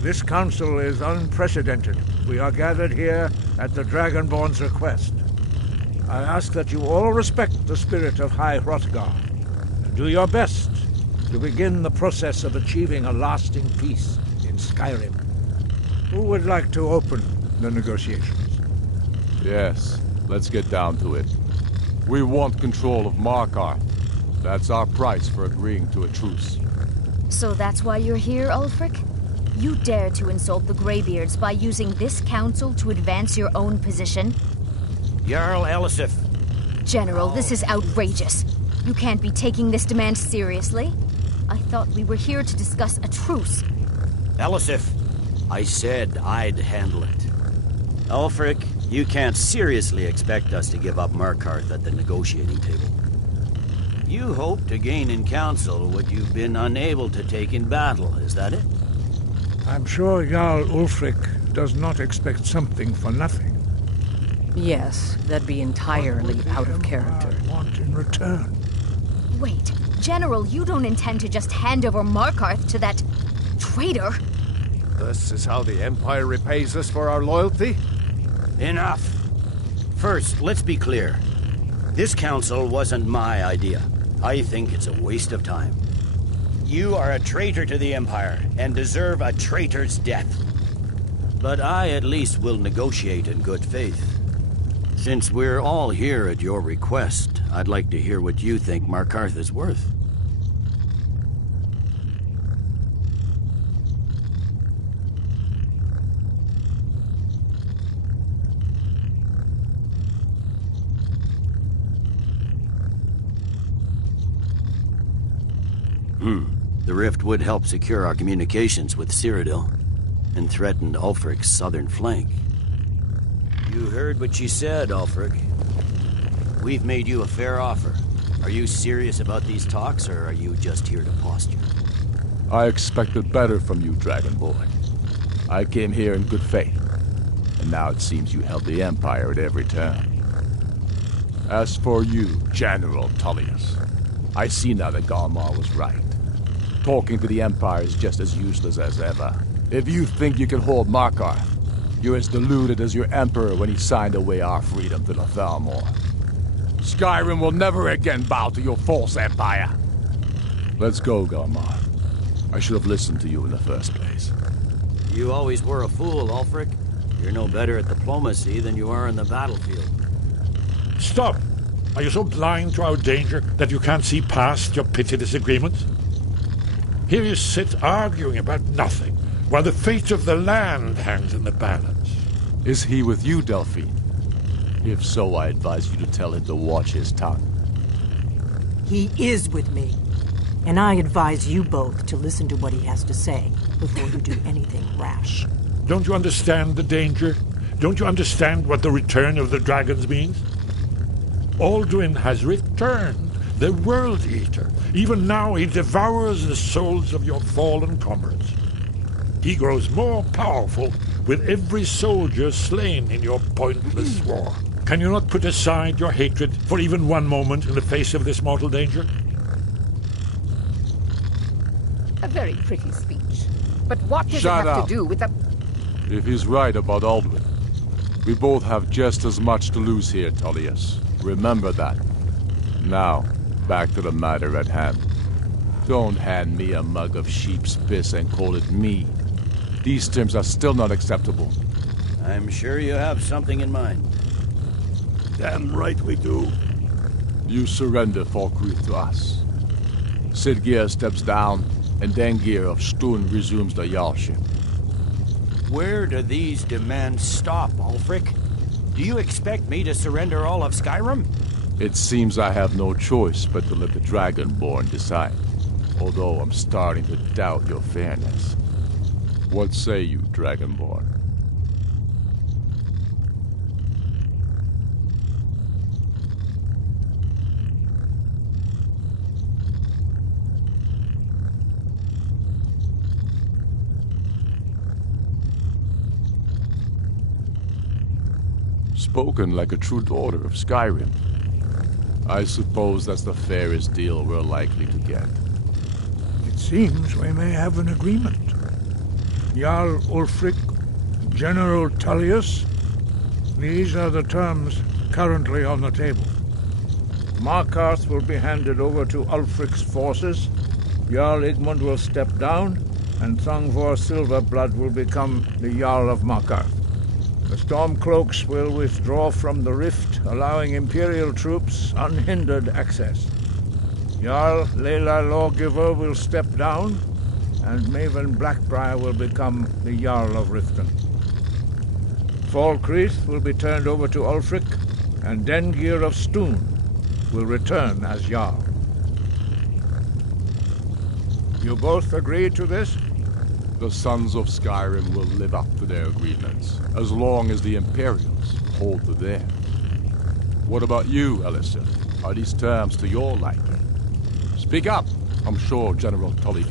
this council is unprecedented. We are gathered here at the Dragonborn's request. I ask that you all respect the spirit of High Hrothgar, and do your best to begin the process of achieving a lasting peace in Skyrim. Who would like to open the negotiations? Yes, let's get down to it. We want control of Markarth. That's our price for agreeing to a truce. So that's why you're here, Ulfric? You dare to insult the Greybeards by using this council to advance your own position? Jarl Elisif. General, this is outrageous. You can't be taking this demand seriously. I thought we were here to discuss a truce. Elisif, I said I'd handle it. Ulfric, you can't seriously expect us to give up Markarth at the negotiating table. You hope to gain in council what you've been unable to take in battle, is that it? I'm sure Jarl Ulfric does not expect something for nothing. Yes, that'd be entirely out of character. Want in return. Wait, General, you don't intend to just hand over Markarth to that traitor? This is how the Empire repays us for our loyalty? Enough. First, let's be clear. This council wasn't my idea. I think it's a waste of time. You are a traitor to the Empire and deserve a traitor's death. But I at least will negotiate in good faith. Since we're all here at your request, I'd like to hear what you think Markarth is worth. The rift would help secure our communications with Cyrodiil and threatened Ulfric's southern flank. You heard what she said, Ulfric. We've made you a fair offer. Are you serious about these talks, or are you just here to posture? I expected better from you, Dragonborn. I came here in good faith, and now it seems you held the Empire at every turn. As for you, General Tullius, I see now that Galmar was right. Talking to the Empire is just as useless as ever. If you think you can hold Markarth, you're as deluded as your Emperor when he signed away our freedom to the Thalmor. Skyrim will never again bow to your false empire. Let's go, Galmar. I should have listened to you in the first place. You always were a fool, Ulfric. You're no better at diplomacy than you are in the battlefield. Stop! Are you so blind to our danger that you can't see past your petty disagreements? Here you sit arguing about nothing, while the fate of the land hangs in the balance. Is he with you, Delphine? If so, I advise you to tell him to watch his tongue. He is with me. And I advise you both to listen to what he has to say before you do anything rash. Don't you understand the danger? Don't you understand what the return of the dragons means? Alduin has returned, the World Eater. Even now he devours the souls of your fallen comrades. He grows more powerful with every soldier slain in your pointless war. Can you not put aside your hatred for even one moment in the face of this mortal danger? A very pretty speech. But what does Shut it have up. to do with the... If he's right about Alduin, we both have just as much to lose here, Tullius. Remember that. Now, back to the matter at hand. Don't hand me a mug of sheep's piss and call it mead. These terms are still not acceptable. I'm sure you have something in mind. Damn right we do. You surrender Falkreath to us. Siggeir steps down, and Dengir of Stun resumes the Jarlship. Where do these demands stop, Ulfric? Do you expect me to surrender all of Skyrim? It seems I have no choice but to let the Dragonborn decide, although I'm starting to doubt your fairness. What say you, Dragonborn? Spoken like a true daughter of Skyrim. I suppose that's the fairest deal we're likely to get. It seems we may have an agreement. Jarl Ulfric, General Tullius, these are the terms currently on the table. Markarth will be handed over to Ulfric's forces, Jarl Igmund will step down, and Thongvor Silverblood will become the Jarl of Markarth. The Stormcloaks will withdraw from the rift, allowing Imperial troops unhindered access. Jarl Layla Lawgiver will step down, and Maven Blackbriar will become the Jarl of Riften. Falkreath will be turned over to Ulfric, and Dengir of Stun will return as Jarl. You both agree to this? The Sons of Skyrim will live up to their agreements, as long as the Imperials hold to theirs. What about you, Elisif? Are these terms to your liking? Speak up! I'm sure General Tully...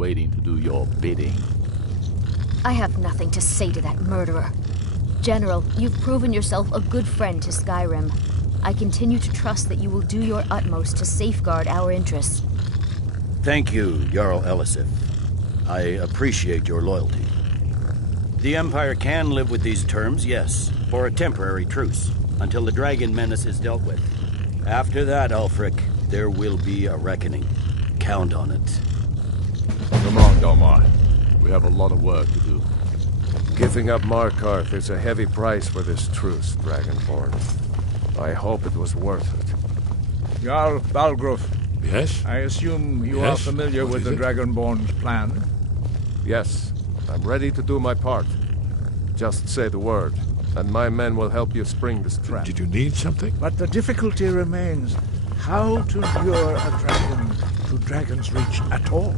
waiting to do your bidding. I have nothing to say to that murderer. General, you've proven yourself a good friend to Skyrim. I continue to trust that you will do your utmost to safeguard our interests. Thank you, Jarl Elisif. I appreciate your loyalty. The Empire can live with these terms, yes, for a temporary truce, until the dragon menace is dealt with. After that, Ulfric, there will be a reckoning. Count on it. Come on, Domar. We have a lot of work to do. Giving up Markarth is a heavy price for this truce, Dragonborn. I hope it was worth it. Jarl Balgruuf. Yes? I assume you are familiar with the Dragonborn's plan? Yes. I'm ready to do my part. Just say the word, and my men will help you spring this trap. Did you need something? But the difficulty remains how to lure a dragon to Dragon's Reach at all.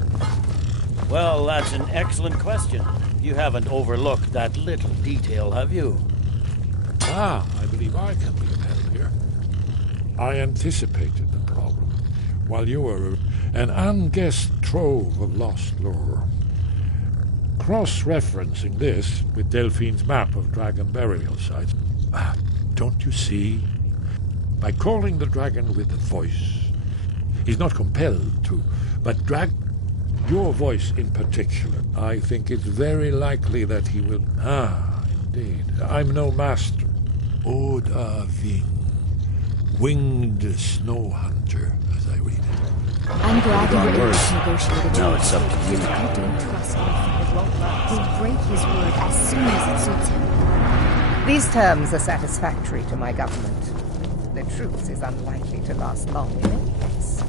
Well, that's an excellent question. You haven't overlooked that little detail, have you? Ah, I believe I can be of help here. I anticipated the problem, while you were an unguessed trove of lost lore. Cross-referencing this with Delphine's map of dragon burial sites. Don't you see? By calling the dragon with a voice, he's not compelled to, but your voice in particular, I think it's very likely that he will... Indeed. I'm no master. Oda Ving. Winged snow hunter, as I read it. I'm glad you were able to negotiate a deal. Now it's up to you. I don't trust Ulfric. He'll break his word as soon as it suits him. These terms are satisfactory to my government. The truce is unlikely to last long in any case.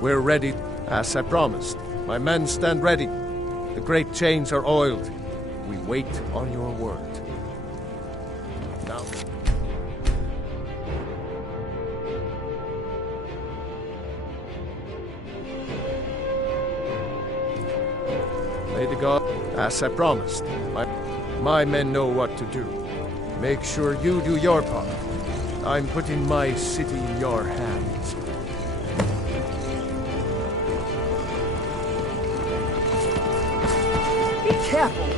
We're ready, as I promised. My men stand ready. The great chains are oiled. We wait on your word. Now. Lady God, as I promised, my men know what to do. Make sure you do your part. I'm putting my city in your hands. Careful!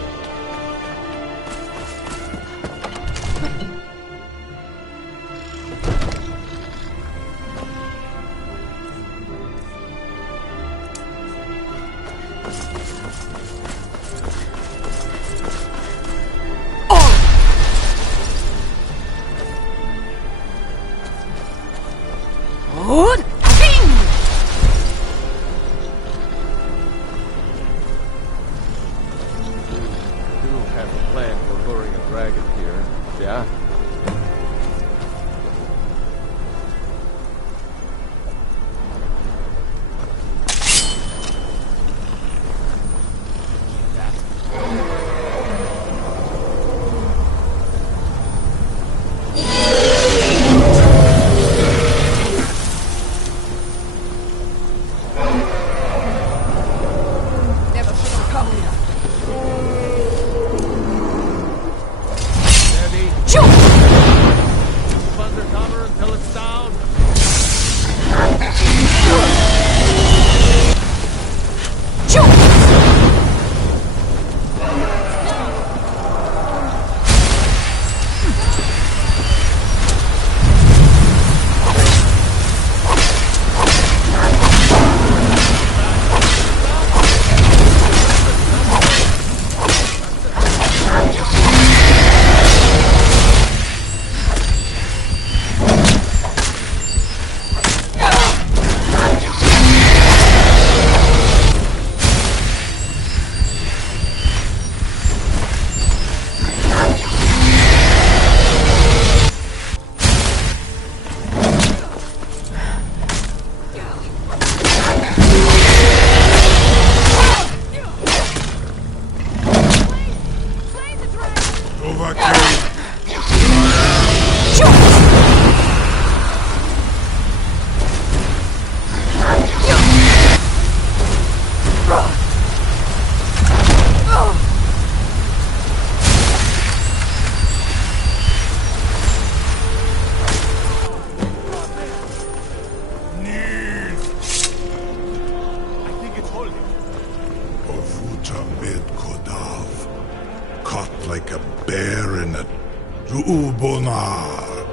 Zuubonar,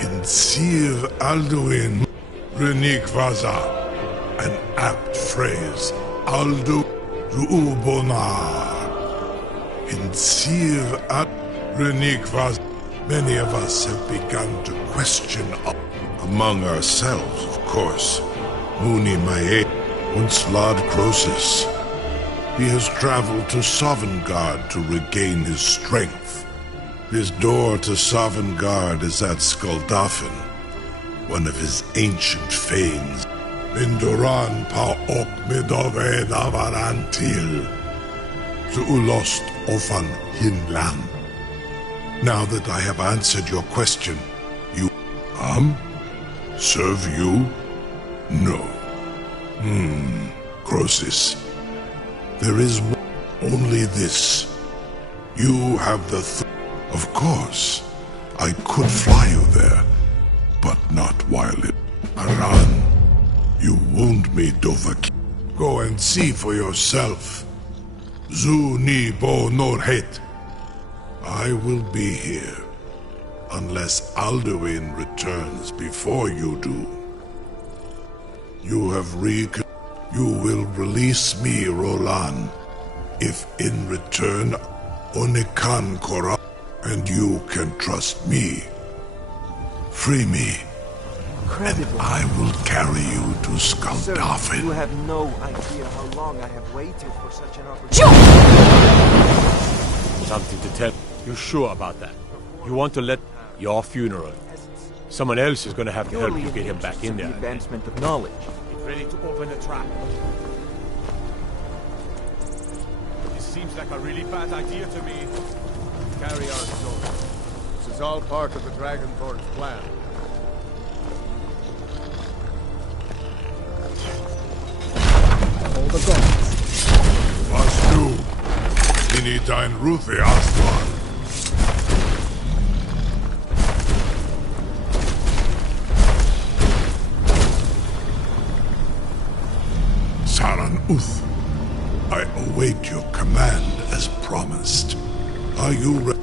in Sir Alduin, Renikvaza. An apt phrase, Aldo Zuubonar. In Sir Renikvaza, many of us have begun to question among ourselves, of course. Muni Maet, once Lord Croesus. He has traveled to Sovngarde to regain his strength. His door to Sovngarde is at Skuldafn, one of his ancient fanes. Mindoran pa ok midove navarantil, Zuulost ofan hinlam. Now that I have answered your question, you... Serve you? No. Croesus. There is only this. You have the Of course, I could fly you there, but not while it... Aran, you wound me, Dovahkiin. Go and see for yourself. Zu ni bo norhet. I will be here, unless Alduin returns before you do. You have You will release me, Rolan, if in return Onikan Korra, and you can trust me. Free me, and I will carry you to Skuldafn. You have no idea how long I have waited for such an opportunity. Something to tell. You're sure about that? You want to let your funeral? Someone else is going to have to help you get him back in there. The advancement of knowledge. Get ready to open the trap. This seems like a really bad idea to me. Carry on, soldier. This is all part of the Dragonborn's plan. All the gods. Was du? Ini dein Ruthi Aslan. Saran Uth, I await your command as promised. Are you ready?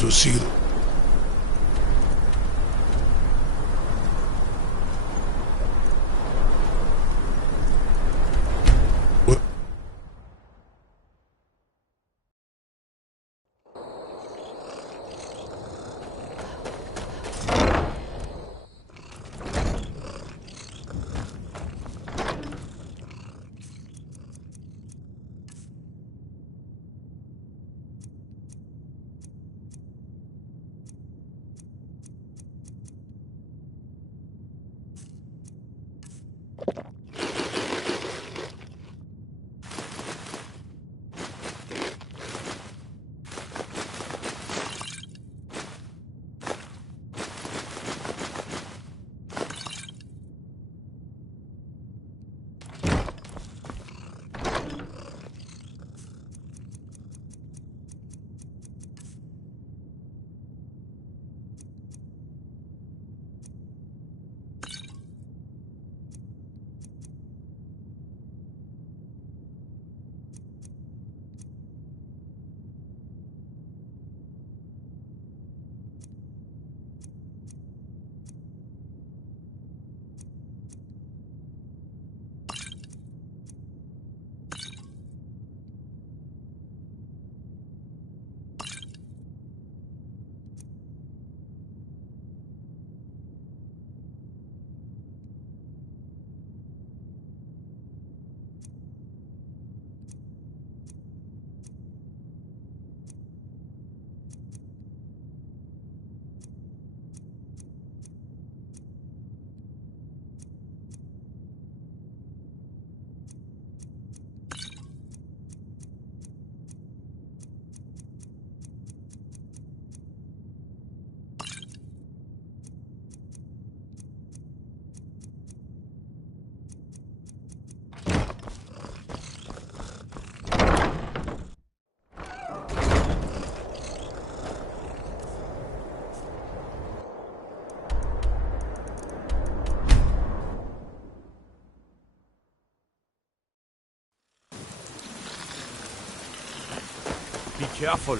To see them. Careful.